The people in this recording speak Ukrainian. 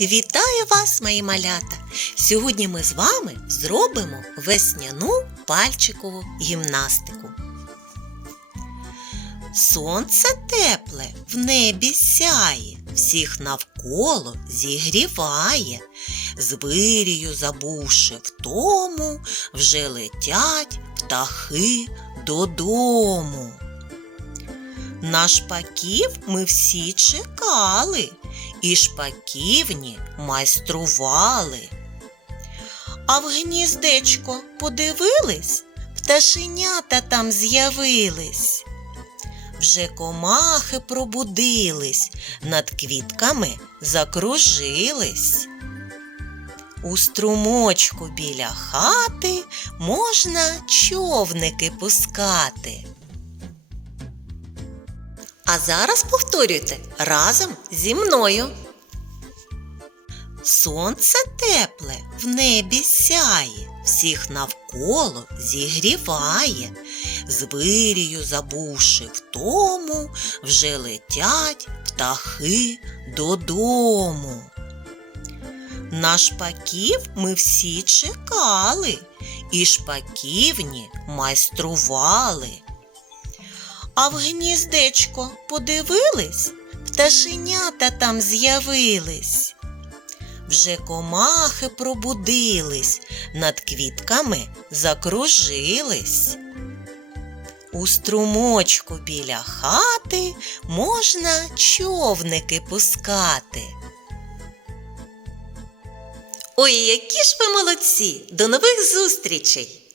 Вітаю вас, мої малята! Сьогодні ми з вами зробимо весняну пальчикову гімнастику. Сонце тепле в небі сяє, всіх навколо зігріває. З вирію забувши втому, вже летять птахи додому. На шпаків ми всі чекали, і шпаківні майстрували. А в гніздечко подивились, пташенята там з'явились. Вже комахи пробудились, над квітками закружились. У струмочку біля хати можна човники пускати. А зараз повторюйте разом зі мною. Сонце тепле в небі сяє, всіх навколо зігріває. З вирію забувши втому, вже летять птахи додому. На шпаків ми всі чекали, і шпаківні майстрували. А в гніздечко подивились, пташенята там з'явились. Вже комахи пробудились, над квітками закружились. У струмочку біля хати можна човники пускати. Ой, які ж ви молодці! До нових зустрічей!